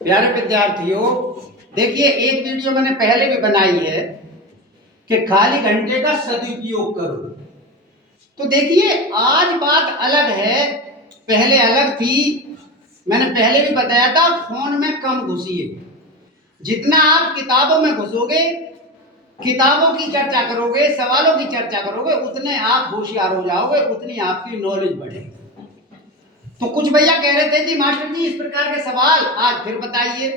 प्यारे विद्यार्थियों, देखिए एक वीडियो मैंने पहले भी बनाई है कि खाली घंटे का सदुपयोग करो। तो देखिए आज बात अलग है, पहले अलग थी। मैंने पहले भी बताया था फोन में कम घुसिए। जितना आप किताबों में घुसोगे, किताबों की चर्चा करोगे, सवालों की चर्चा करोगे, उतने आप होशियार हो जाओगे, उतनी आपकी नॉलेज बढ़ेगी। तो कुछ भैया कह रहे थे कि मास्टर जी इस प्रकार के सवाल आज फिर बताइए।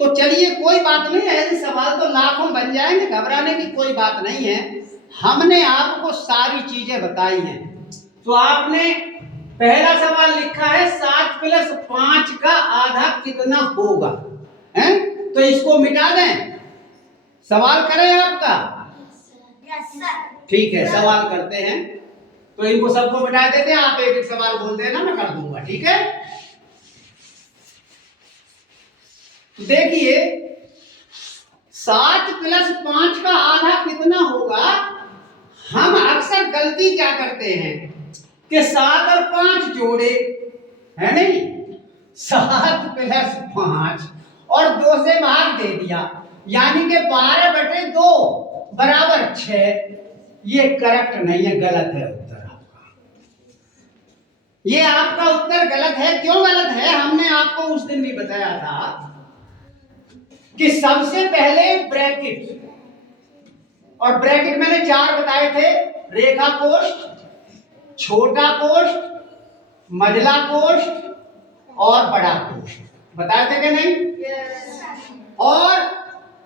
तो चलिए कोई बात नहीं है, ऐसे सवाल तो लाखों बन जाएंगे, घबराने की कोई बात नहीं है। हमने आपको सारी चीजें बताई हैं। तो आपने पहला सवाल लिखा है 7 + 5 का आधा कितना होगा, हैं? तो इसको मिटा दें, सवाल करें आपका। ठीक है, सवाल करते हैं। तो इनको सबको मिटा देते हैं, आप एक एक सवाल बोल देना, मैं कर दूंगा, ठीक है। देखिए 7 + 5 का आधा कितना होगा। हम अक्सर गलती क्या करते हैं कि 7 और 5 जोड़े, है नहीं, 7 + 5 और 2 से भाग दे दिया, यानी कि 12/2 बराबर 6। ये करेक्ट नहीं है, गलत है उत्तर आपका। ये आपका उत्तर गलत है। क्यों गलत है? हमने आपको उस दिन भी बताया था कि सबसे पहले ब्रैकेट, और ब्रैकेट मैंने 4 बताए थे, रेखा कोष्ठ, छोटा कोष्ठ, मझला कोष्ठ और बड़ा कोष्ठ। बताए थे कि नहीं? और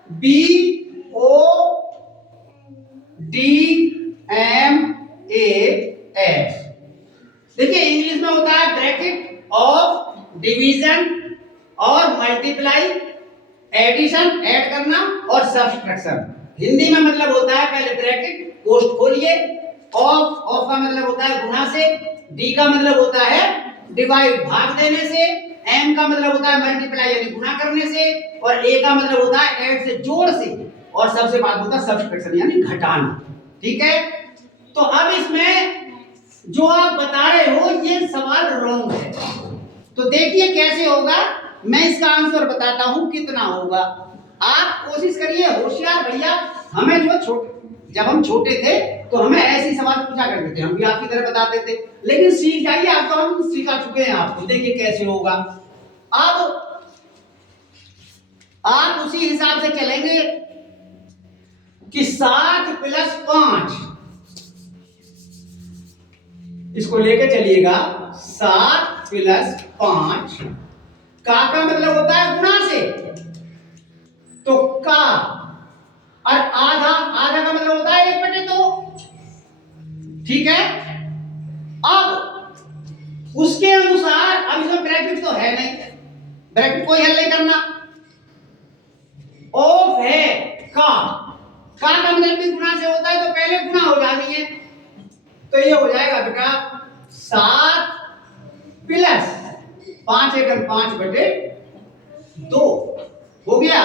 BODMAS। देखिए इंग्लिश में होता है ब्रैकेट ऑफ डिवीजन और मल्टीप्लाई, एडिशन ऐड करना और सब्सट्रैक्शन। हिंदी में मतलब होता है पहले ब्रैकेट, कोष्ठ खोलिए, ऑफ का मतलब होता है गुणा से, डी का मतलब होता है डिवाइड भाग देने से, एम का मतलब होता है मल्टीप्लाई यानी गुणा करने से, और ए का मतलब होता है ऐड से जोड़ से, और सबसे बाद होता है सब्सट्रैक्शन यानी घटाना। ठीक है, तो अब इसमें जो आप बता रहे हो ये सवाल रॉन्ग है। तो देखिए कैसे होगा, मैं इसका आंसर बताता हूं कितना होगा। आप कोशिश करिए, होशियार भैया। हमें जो जब हम छोटे थे तो हमें ऐसे सवाल पूछा करते थे, हम भी आपकी तरह बताते थे, लेकिन सीख जाइए, आप तो हम सिखा चुके हैं आपको। देखिए कैसे होगा। अब आप उसी हिसाब से चलेंगे कि 7 + 5, इसको लेके चलिएगा। 7 + 5 का मतलब होता है गुणा से, तो का, और आधा, आधा का मतलब होता है 1/2। ठीक है, अब उसके अनुसार, अब इसमें ब्रैकेट तो है नहीं, ब्रैकेट कोई हल नहीं करना, ऑफ है का मतलब भी गुणा से होता है, तो पहले गुणा हो जानी है। तो ये हो जाएगा बेटा 7 + 5 × 5/2 हो गया।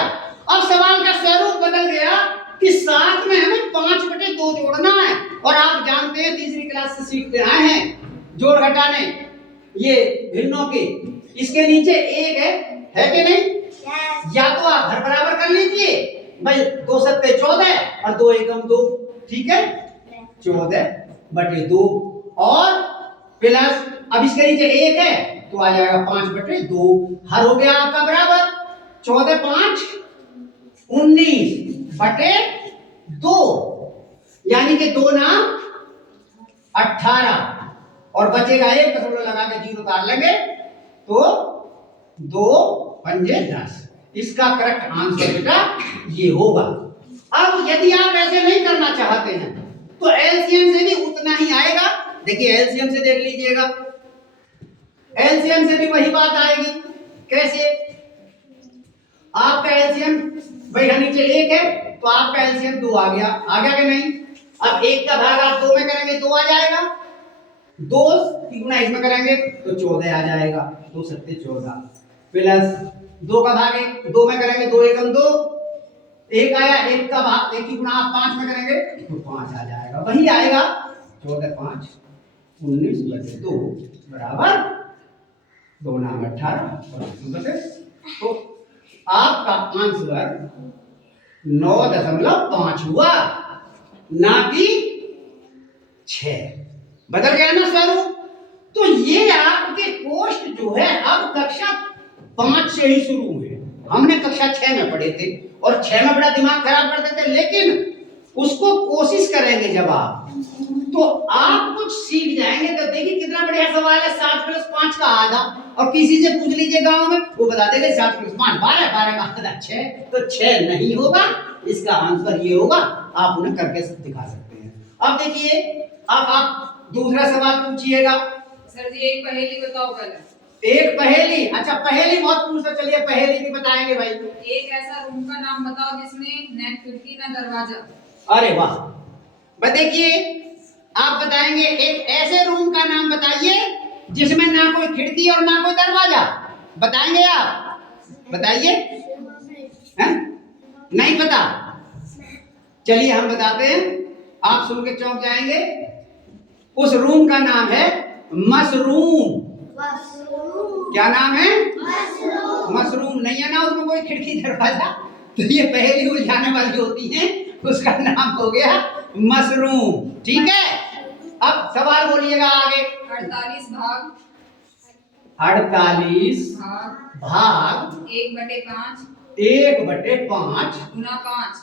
अब सवाल का स्वरूप बदल गया कि 7 में हमें 5/2 जोड़ना है, और आप जानते हैं तीसरी क्लास से सीखते आए हैं जोड़ घटाने ये भिन्नों के, इसके नीचे एक है कि नहीं? या तो आप घर बराबर कर लीजिए भाई, 2 × 7 = 14 और 2 × 2, ठीक है, 14/2, और प्लस, अब इसके नीचे एक है तो आ जाएगा 5/2। हर हो गया आपका बराबर 14 × 5 = 19/2, यानी कि 2 नाम 18, और बचेगा 1, दशमलव लगा के 0 उतार लेंगे तो 2 पंजे 10। इसका करेक्ट आंसर बेटा ये होगा। अब यदि आप ऐसे नहीं करना चाहते हैं तो एलसीएम से भी उतना ही आएगा। देखिए एलसीएम से देख लीजिएगा, एलसीएम से भी वही बात आएगी। कैसे? आपका एलसीएम भाई नीचे 1 है तो आपका एलसीएम 2 आ गया कि नहीं? अब 1 का भाग आप 2 में करेंगे 2 आ जाएगा, 2 गुना इसमें करेंगे तो 14 आ जाएगा, 2 × 7 = 14, प्लस 2 का भाग 2 में करेंगे 2 × 2, 1 आया, 1 का भाग 1 की गुणा आप 5 में करेंगे तो 5 आ जाएगा, वही आएगा 14 × 5 = 19/2 बराबर 2 नाम 18 और 19/2। तो आपका आंसर 9.5 हुआ, ना कि 6। बदल गया ना स्वरूप। तो ये आपके कोष्ट जो है अब कक्षा 5 से ही शुरू हुए। हमने कक्षा 6 में पढ़े थे और 6 में बड़ा दिमाग खराब करते थे, लेकिन उसको कोशिश करेंगे जब आप, तो आप कुछ सीख जाएंगे। तो देखिए कितना बढ़िया सवाल है, 7 + 5 का आधा। और किसी से पूछ लीजिए गांव में, वो बता देंगे 7 + 5 12, 12 का आधा 6। तो 6 नहीं होगा, इसका आंसर ये होगा। आप उन्हें करके दिखा सकते हैं। अब देखिए, अब आप दूसरा सवाल पूछिएगा। सर जी एक पहेली बताओ पहले। एक पहेली? अच्छा, पहेली बहुत पूछते, चलिए पहेली भी बताएंगे भाई। एक ऐसा रूम का नाम बताओ जिसमें न खिड़की न दरवाजा। अरे वाह, देखिए आप बताएंगे एक ऐसे रूम का नाम बताइए जिसमें ना कोई खिड़की और ना कोई दरवाजा। बताएंगे आप? बताइए। नहीं पता? चलिए हम बताते हैं, आप सुन के चौंक जाएंगे। उस रूम का नाम है मशरूम। क्या नाम है? मशरूम। नहीं है ना उसमें कोई खिड़की दरवाजा, तो ये पहेली उलझाने वाली होती है। उसका नाम हो गया मशरूम। ठीक है, अब सवाल बोलिएगा आगे। 48 भाग 48 भाग 1/5 1/5 गुना 5।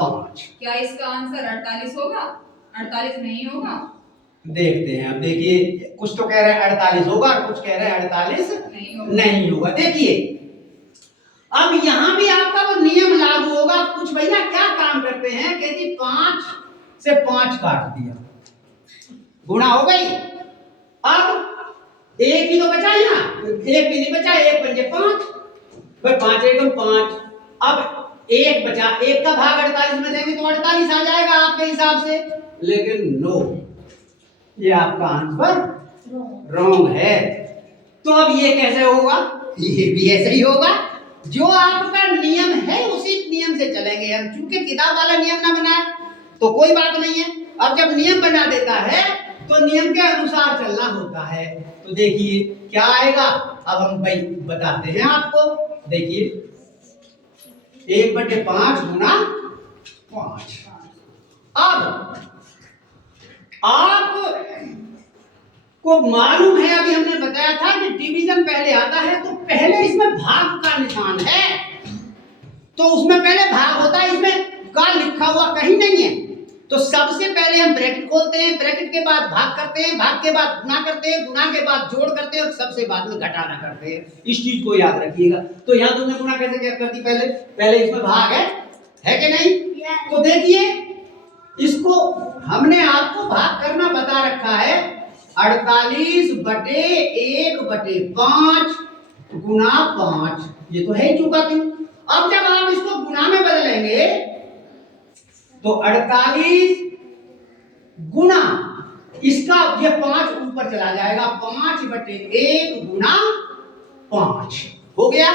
5। क्या इसका आंसर 48 होगा? 48 नहीं होगा। देखते हैं। अब देखिए, कुछ तो कह रहे हैं 48 होगा और कुछ कह रहे हैं 48 नहीं होगा। देखिए, अब यहां भी आपका वो नियम लागू होगा। कुछ भैया क्या काम करते हैं कि जी 5 से 5 काट दिया, गुणा हो गई। अब एक ही तो बचा है ना, एक भी नहीं बचा, 1 पंजे 5, भाई 5 एकम 5। अब एक बचा, एक का भाग 48 में देंगे तो 48 आ जाएगा आपके हिसाब से, लेकिन नो, ये आपका आंसर रॉन्ग है। तो अब ये कैसे होगा? ये भी ऐसे ही होगा। जो आपका नियम है उसी नियम से चलेंगे हम। चूंकि किताब वाला नियम ना बनाए तो कोई बात नहीं है, अब जब नियम बना देता है तो नियम के अनुसार चलना होता है। तो देखिए क्या आएगा, अब हम भाई बताते हैं आपको। देखिए 1/5 गुना 5। अब आप को मालूम है, अभी हमने बताया था कि डिवीजन पहले आता है, तो पहले इसमें भाग का निशान है, तो उसमें पहले भाग होता है, इसमें का लिखा हुआ कहीं नहीं है। तो सबसे पहले हम ब्रैकेट खोलते हैं, ब्रैकेट के बाद भाग करते हैं, भाग के बाद गुना करते हैं, गुना के बाद जोड़ करते हैं और सबसे बाद में घटाना करते हैं। इस चीज को याद रखिएगा। तो यहाँ तुमने गुना कैसे क्या करती? पहले इसमें भाग है कि नहीं? तो देखिए, इसको हमने आपको भाग करना बता रखा है। 48/1/5 गुना 5, ये तो है ही चुका क्यों। अब जब आप इसको गुना में बदलेंगे तो 48 गुना इसका ये 5 ऊपर चला जाएगा, 5/1 गुना 5 हो गया।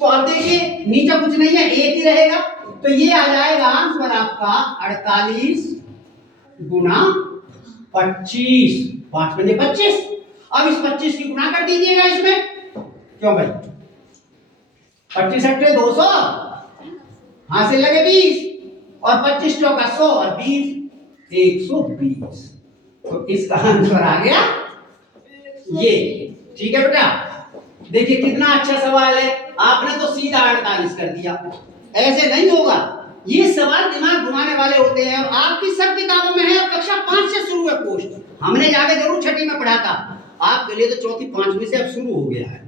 तो अब देखिए नीचे कुछ नहीं है, एक ही रहेगा, तो ये आ जाएगा आंसर आपका 48 गुना 25। 5 पंजे 25। अब इस 25 की गुना कर दीजिएगा इसमें, क्यों भाई? 25 अट्ठे 200, हाथ से लगे 20 और 25 चौका 100 और 20 120। तो इसका आंसर आ गया ये। ठीक है बेटा, देखिए कितना अच्छा सवाल है। आपने तो सीधा 48 कर दिया, ऐसे नहीं होगा। ये सवाल दिमाग घुमाने वाले होते हैं और आपकी सब किताबों में है और कक्षा 5 से शुरू है कोर्स। हमने जाके जरूर 6ठी में पढ़ा था, आपके लिए तो 4थी 5वीं से अब शुरू हो गया है।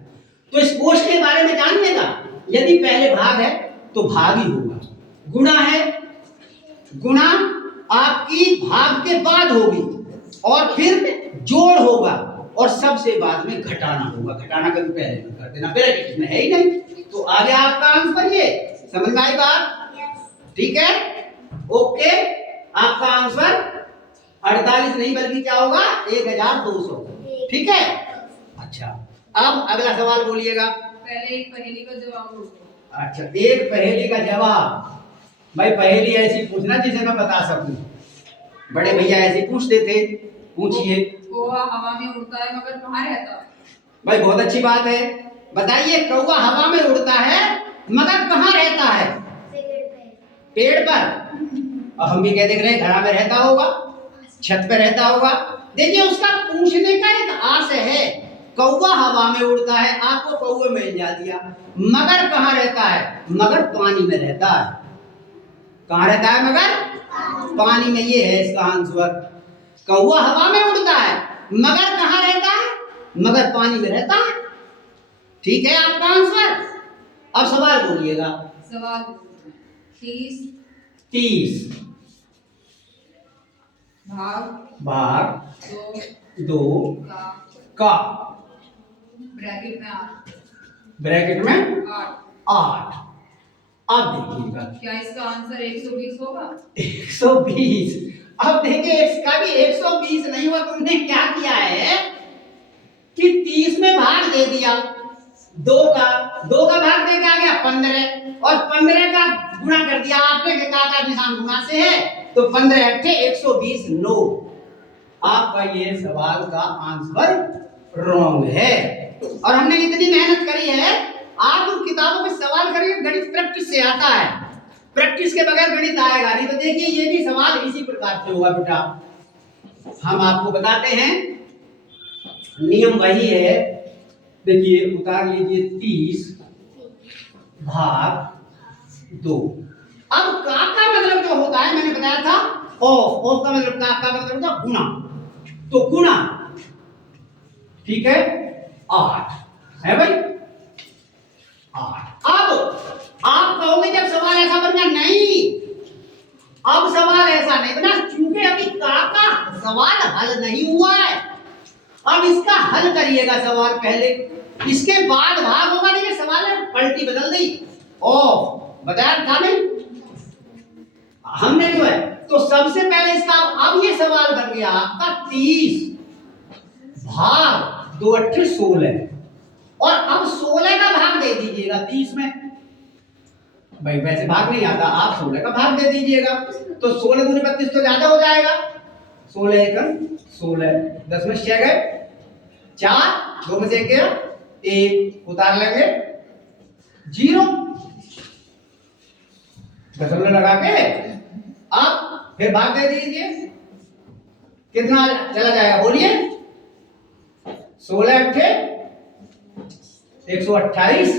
तो इस कोर्स के बारे में जानिएगा। यदि पहले भाग है तो भाग ही होगा, गुणा है, गुणा आपकी भाग के बाद होगी और फिर जोड़ होगा और सबसे बाद में घटाना होगा। घटाना कभी पहले मत कर देना, ब्रैकेट इसमें है ही नहीं। तो आ गया आपका आंसर, ये समझ में आई बात? ठीक है, ओके। आपका आंसर 48 नहीं बल्कि क्या होगा 1200। ठीक है, अच्छा अब अगला सवाल बोलिएगा। पहले एक पहेली का जवाब दो। अच्छा, एक पहेली का जवाब। भाई पहेली ऐसी पूछना जिसे मैं बता सकूं। बड़े भैया ऐसे पूछते थे, पूछिए। कौवा हवा में उड़ता है मगर कहाँ रहता है? भाई बहुत अच्छी बात है, बताइए। कौवा हवा में उड़ता है मगर कहाँ रहता है? पेड़ पर। और हम भी क्या देख रहे हैं, घड़ा में रहता होगा, छत पे रहता होगा। देखिए उसका पूछने का एक आशय है, कौवा हवा में उड़ता है, आपको कौवे में इल्जा दिया। मगर कहाँ रहता है? मगर पानी में रहता है। कहाँ रहता है मगर? पानी में। ये है इसका आंसर। कौवा हवा में उड़ता है, मगर कहाँ रहता है? मगर पानी में रहता है। ठीक है आपका आंसर। अब सवाल बोलिएगा। सवाल 30 30 भाग 2 का का ब्रैकेट में 8। ब्रैकेट में 8। अब देखिएगा, क्या इसका आंसर 120 होगा? 120। अब देखिए इसका भी 120 नहीं हुआ। तुमने क्या किया है कि 30 में भाग दे दिया, 2 का भाग दे के आ गया 15, और 15 का गुणा कर दिया आपने, का निशान गुणा से है, तो 15 अट्ठे 120 9। आपका ये सवाल का आंसर रॉन्ग है। और हमने इतनी मेहनत करी है, आप उन किताबों में सवाल करिए, गणित प्रैक्टिस से आता है, प्रैक्टिस के बगैर गणित आएगा नहीं। तो देखिए ये भी सवाल इसी प्रकार से होगा बेटा। हम आपको बताते हैं, नियम वही है। देखिए उतार लीजिए 30 भाग 2। अब का मतलब जो होता है, मैंने बताया था, ऑफ का मतलब का मतलब होता है गुना। तो गुना, ठीक है, 8 है भाई, 8। अब आप कहोगे जब सवाल ऐसा बन गया, नहीं, अब सवाल ऐसा नहीं बना, क्योंकि अभी का सवाल हल नहीं हुआ है। अब इसका हल करिएगा सवाल पहले, इसके बाद भाग होगा। नहीं, सवाल है पलटी बदल दी, बताया था नहीं हमने जो है। तो सबसे पहले इसका, अब ये सवाल बन गया आपका 30 भाग 2 अट्ठे 16, और अब 16 का भाग दे दीजिएगा 30 में। भाई वैसे भाग नहीं आता, आप 16 का भाग दे दीजिएगा, तो 16 दूनी 32 तो ज्यादा हो जाएगा। 16 एकम 16, 10 में 6 गए, 4, 2 में से 1 गया, 1 उतार लेंगे, 0 दशमलव लगा के आप फिर भाग दे दीजिए। कितना चला जाएगा बोलिए? 16 अट्ठे 128,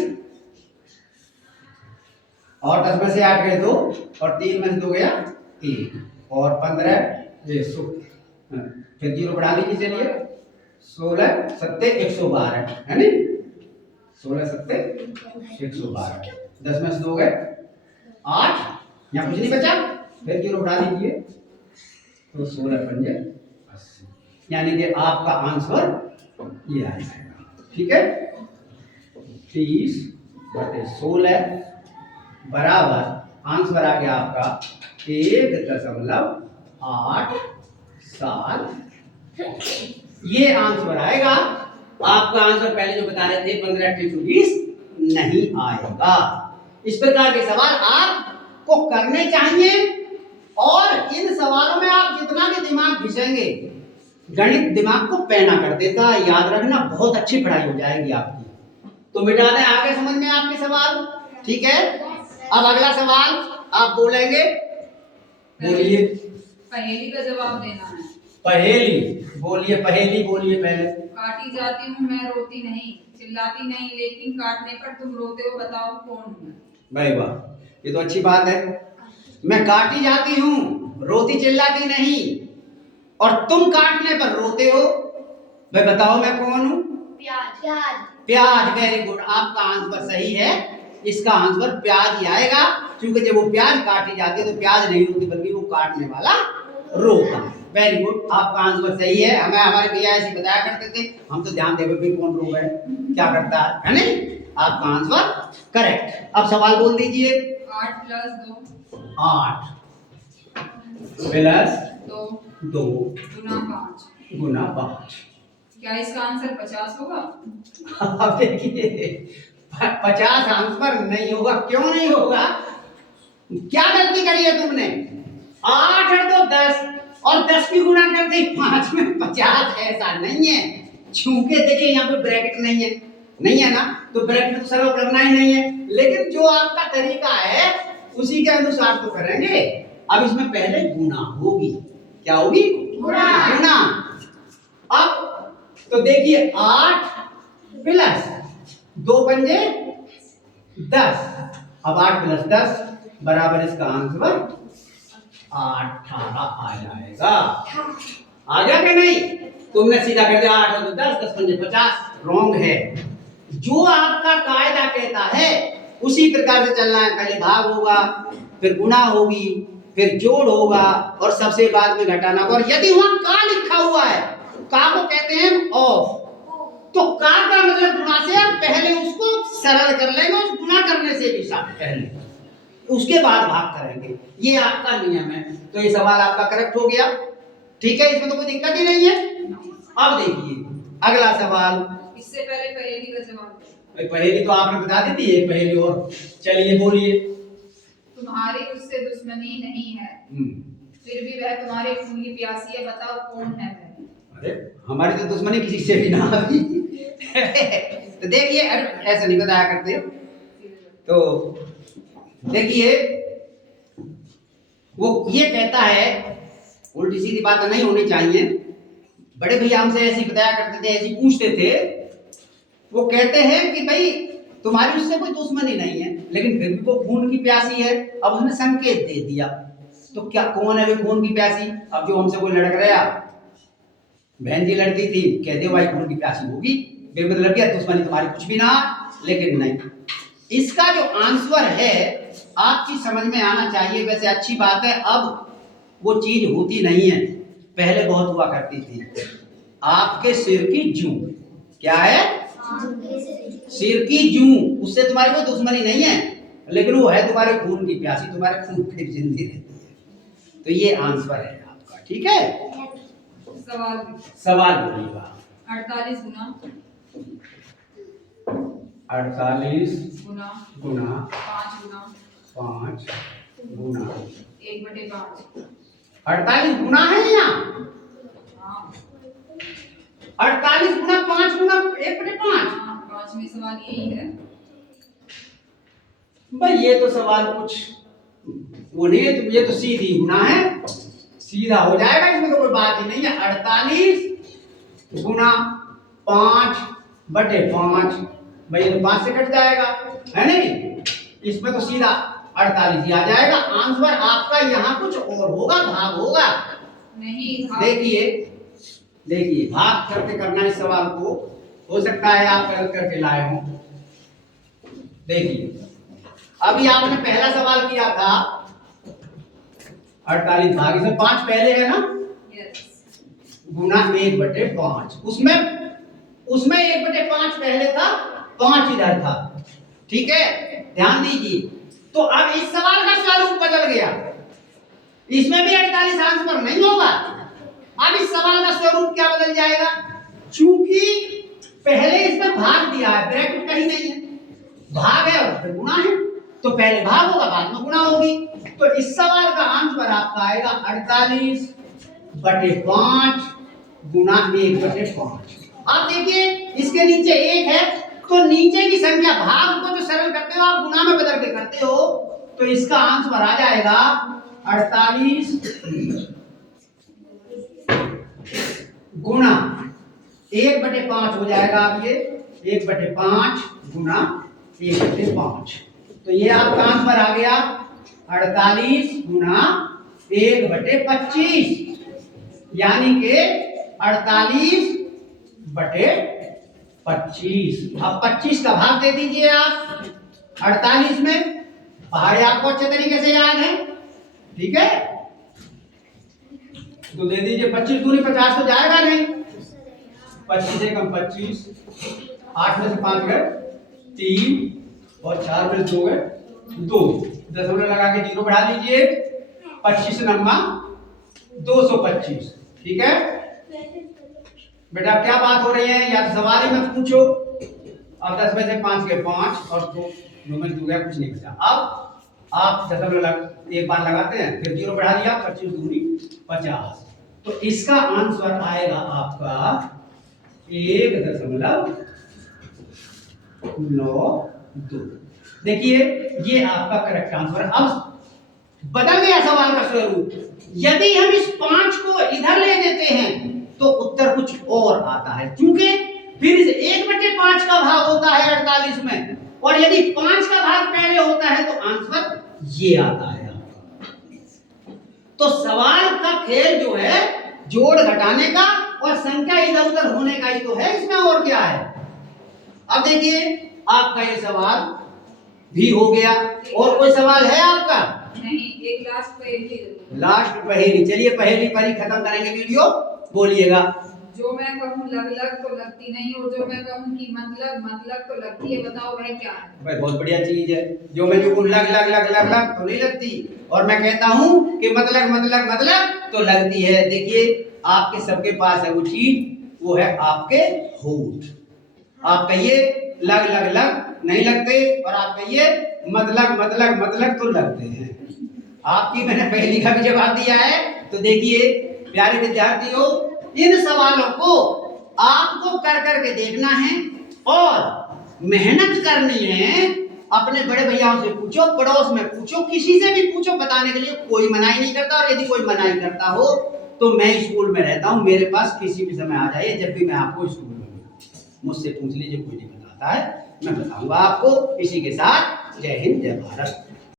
और 10 में से 8 गए 2, और 3 में से 2 गया 1, और 15 ये 100, फिर 0 बढ़ा दीजिए। चलिए 16 सत्ते 112 है नी, 16 सत्ते 112, 10 में से 2 गए 8, यहाँ कुछ नहीं बचा, फिर 0 बढ़ा दीजिए, तो 16 पंजे 80, यानी कि आपका आंसर ये आ जाएगा। ठीक है, 30 बटे 16 बराबर आंसर आ गया आपका 1.87। ये आंसर आएगा। आपका आंसर पहले जो बता रहे थे 15 अट्ठे 120 नहीं आएगा। इस प्रकार के सवाल आपको करने चाहिए, और इन सवालों में आप जितना भी दिमाग घिसेंगे, गणित दिमाग को पैना कर देता है। याद रखना, बहुत अच्छी पढ़ाई हो जाएगी आपकी। तो मिटा दें आगे समझ में आपके सवाल। ठीक है, अब अगला सवाल आप बोलेंगे, बोलिए। पहेली का जवाब देना है। पहेली बोलिए, पहेली बोलिए पहले। काटी जाती हूँ मैं रोती नहीं, चिल्लाती नहीं, लेकिन काटने पर तुम रोते हो, बताओ कौन हूँ? भाई वाह, ये तो अच्छी बात है। मैं काटी जाती हूँ, रोती चिल्लाती नहीं, और तुम काटने पर रोते हो, भाई बताओ मैं कौन हूँ? प्याज। प्याज। वेरी गुड, आपका आंसर सही है। इसका आंसर प्याज ही आएगा, क्योंकि जब वो प्याज काटी जाती है तो प्याज नहीं रोती, बल्कि वो काटने वाला रोता है। वेरी गुड, आपका आंसर सही है। हमें हमारे भैया ऐसे बताया करते थे, हम तो ध्यान देवे भी कौन रोग है, क्या करता है नहीं? आपका आंसर करेक्ट। अब सवाल बोल दीजिए। 8 + 2 8 प्लस 2 गुना 5। 5। क्या इसका आंसर 50 होगा? अब देखिए 50 आंसर नहीं होगा। क्यों नहीं होगा? क्या गलती करी है तुमने? 8 और 2 10, और 10 की गुणा कर दी 5 में 50। ऐसा नहीं है, छूके देखिए यहाँ पे ब्रैकेट नहीं है, नहीं है ना, तो ब्रैकेट तो सरल करना ही नहीं है, लेकिन जो आपका तरीका है उसी के अनुसार तो करेंगे। अब इसमें पहले गुणा होगी, क्या होगी? गुणा। अब तो देखिए 8 प्लस 2 पंजे 10, अब 8 प्लस 10 बराबर इसका आंसर 18 आ जाएगा। आ गया कि नहीं? तुमने सीधा कर दिया 8 और 10, 10 पंजे 50, रॉन्ग है। जो आपका कायदा कहता है उसी प्रकार से चलना है। पहले भाग होगा, फिर गुणा होगी, फिर जोड़ होगा और सबसे बाद में घटाना। और यदि वहां का लिखा हुआ है, का को कहते हैं ऑफ, तो का मतलब गुणा से आप पहले उसको सरल कर लेंगे, उस गुणा करने से भी पहले, उसके बाद भाग करेंगे। ये आपका नियम है। तो ये सवाल आपका करेक्ट हो गया, ठीक है, इसमें तो कोई दिक्कत ही नहीं है। अब देखिए अगला सवाल। इससे पहले पहेली का जवाब दो। पहेली तो आपने बता दी थी, एक पहेली और, चलिए बोलिए। तुम्हारी उससे दुश्मनी नहीं है, फिर भी वह तुम्हारे खून की प्यासी है, बताओ कौन है वह? अरे हमारी तो दुश्मनी किसी से भी ना हुई। तो देखिए, ऐसा नहीं बताया करते। तो देखिए वो ये कहता है, उल्टी सीधी बात नहीं होनी चाहिए। बड़े भैया हमसे ऐसी बताया करते थे, ऐसी पूछते थे। वो कहते हैं कि भाई तुम्हारी उससे कोई दुश्मनी नहीं है, लेकिन फिर भी वो खून की प्यासी है। अब उसने संकेत दे दिया, तो क्या कौन है वो खून की प्यासी? अब जो हमसे कोई लड़क रहा, बहन जी लड़ती थी, कहते भाई खून की प्यासी होगी, बेमतलब की दुश्मनी तुम्हारी कुछ भी ना, लेकिन नहीं। इसका जो आंसर है आपकी समझ में आना चाहिए। वैसे अच्छी बात है, अब वो चीज होती नहीं है, पहले बहुत हुआ करती थी। आपके सिर की जूं, क्या है? सिर की जूं, उससे तुम्हारी कोई दुश्मनी नहीं है, लेकिन वो है तुम्हारे खून की प्यासी, तुम्हारे खून की जिंदगी रहती है। तो ये आंसर है आपका, ठीक है। सवाल बोलिएगा। 48 गुना 5 गुना 1/5 48 गुना है यहाँ। 48 गुना 5 गुना 1/5। 5वें सवाल यही है भाई। ये तो सवाल कुछ वो नहीं है, ये तो सीधी गुना है, सीधा हो जाएगा, इसमें तो कोई बात ही नहीं है। 48 गुना 5/5, भाई ये तो 5 से कट जाएगा, है नहीं? इसमें तो सीधा 48 ही आ जाएगा। आंसर आपका यहाँ कुछ और होगा, भाग होगा नहीं। देखिए भाग करके करना इस सवाल को, हो सकता है आप गलत करके लाए हो। देखिए अभी आपने पहला सवाल किया था 48 भाग इसमें 5 पहले है ना, गुना 1/5, उसमें 1/5 पहले था, 5 इधर था, ठीक है, ध्यान दीजिए। तो अब इस सवाल का स्वरूप बदल गया, इसमें भी 48 आंसर नहीं होगा। अब इस सवाल का स्वरूप क्या बदल जाएगा? चूंकि पहले इसमें भाग दिया है, ब्रैकेट कहीं नहीं है, भाग है और फिर गुणा है, तो पहले भाग होगा बाद में गुणा होगी। तो इस सवाल का आंसर आपका आएगा 48/5 गुना 1/5। आप देखिए इसके नीचे 1 है, तो नीचे की संख्या भाग को जो सरल करते हो आप गुना में बदल के करते हो, तो इसका आंसर आ जाएगा 48 गुना 1/5 हो जाएगा। अब ये 1/5 गुना 1/5, तो ये आपका आंसर आ गया 48 गुना 1/25, यानी कि 48/25। अब 25 का भाग दे दीजिए आप 48 में, भाग आपको अच्छे तरीके से याद है, ठीक है, तो दे दीजिए 25 दूनी 50 तो जाएगा नहीं, 25 से कम 25, 8 में से 5 गए 3 और 4 में 2 गए 2, दशमलव लगा के 0 बढ़ा दीजिए, 25 नंबर 225, ठीक है बेटा। क्या बात हो रही है, या तो सवाल ही मत पूछो। अब 10 में से 5 गए 5 और 2 में 2 गया, कुछ नहीं बचा। अब आप दशमलव एक बार लगाते हैं, फिर 0 बढ़ा दिया, 25 दूनी 50, तो इसका आंसर आएगा आपका 1.5 9 2। देखिए ये आपका करेक्ट आंसर। अब बदल गया सवाल का स्वरूप। यदि हम इस 5 को इधर ले देते हैं तो उत्तर कुछ और आता है, क्योंकि फिर 1/5 का भाग होता है 48 में, और यदि 5 का भाग पहले होता है तो आंसर ये आता है आपका। तो सवाल का खेल जो है जोड़ घटाने का और संख्या इधर उधर होने का ही तो है, इसमें और क्या है। अब देखिए आपका ये सवाल भी हो गया। और कोई सवाल है आपका? नहीं, एक लास्ट पहेली जरूर। लास्ट पहेली, चलिए पहेली पर ही खत्म करेंगे वीडियो। बोलिएगा। जो मैं कहूँ लग लग तो लगती नहीं, और जो मैं कहूँ कि मतलब मतलब तो लगती है, बताओ वह क्या है। भाई बहुत बढ़िया चीज है। जो मैं कहूँ लग लग लग लग लग तो नहीं लगती, और मैं कहता हूँ कि मतलब मतलब मतलब तो लगती है। देखिए आपके सबके पास है वो चीज, वो है आपके होठ। आप कहिए लग लग लग नहीं लगते, और आप कहिए मतलब मतलब मतलब तो लगते हैं। आपकी मैंने पहली का भी जवाब दिया है। तो देखिए प्यारे विद्यार्थियों, इन सवालों को आपको कर करके देखना है और मेहनत करनी है। अपने बड़े भैयाओं से पूछो, पड़ोस में पूछो, किसी से भी पूछो, बताने के लिए कोई मनाही नहीं करता। और यदि कोई मनाही करता हो तो मैं स्कूल में रहता हूँ, मेरे पास किसी भी समय आ जाइए, जब भी मैं आपको स्कूल में मुझसे पूछ लीजिए, कोई नहीं बताता है, मैं बताऊंगा आपको। इसी के साथ जय हिंद जय भारत।